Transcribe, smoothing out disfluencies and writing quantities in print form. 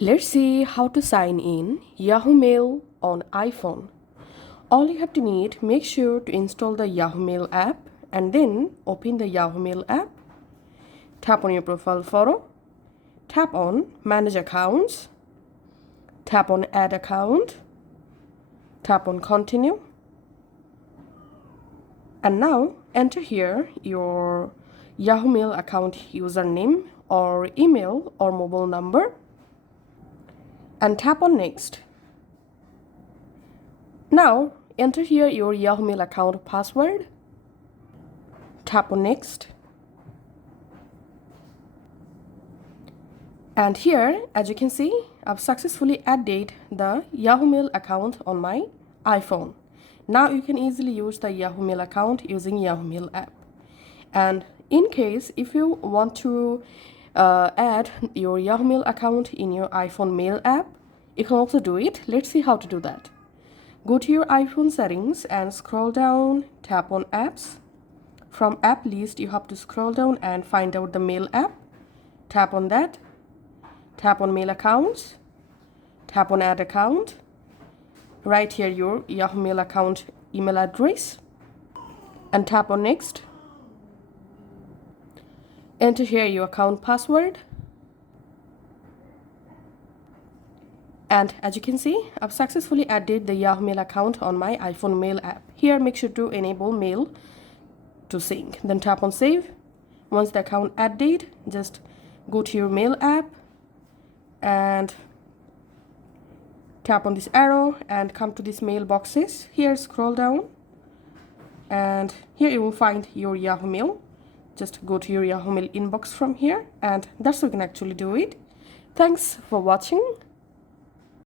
Let's see how to sign in Yahoo Mail on iPhone. All you have to need, make sure to install the Yahoo Mail app and then open the Yahoo Mail app. Tap on your profile photo. Tap on Manage Accounts. Tap on Add Account. Tap on Continue. And now enter here your Yahoo Mail account username or email or mobile number and tap on Next. Now enter here your Yahoo Mail account password. Tap on Next. And here, as you can see, I've successfully added the Yahoo Mail account on my iPhone. Now you can easily use the Yahoo Mail account using Yahoo Mail app. And in case if you want to add your Yahoo Mail account in your iPhone Mail app, you can also do it. Let's see how to do that. Go to your iPhone settings and scroll down, tap on apps. From app list, you have to scroll down and find out the Mail app. Tap on that. Tap on Mail Accounts. Tap on Add Account. Write here your Yahoo Mail account email address and tap on Next. Enter here your account password. And as you can see, I've successfully added the Yahoo Mail account on my iPhone Mail app. Here, make sure to enable Mail to sync. Then tap on Save. Once the account added, just go to your Mail app and tap on this arrow and come to these mailboxes. Here, scroll down and here you will find your Yahoo Mail. Just go to your Yahoo Mail inbox from here, and that's how you can actually do it. Thanks for watching.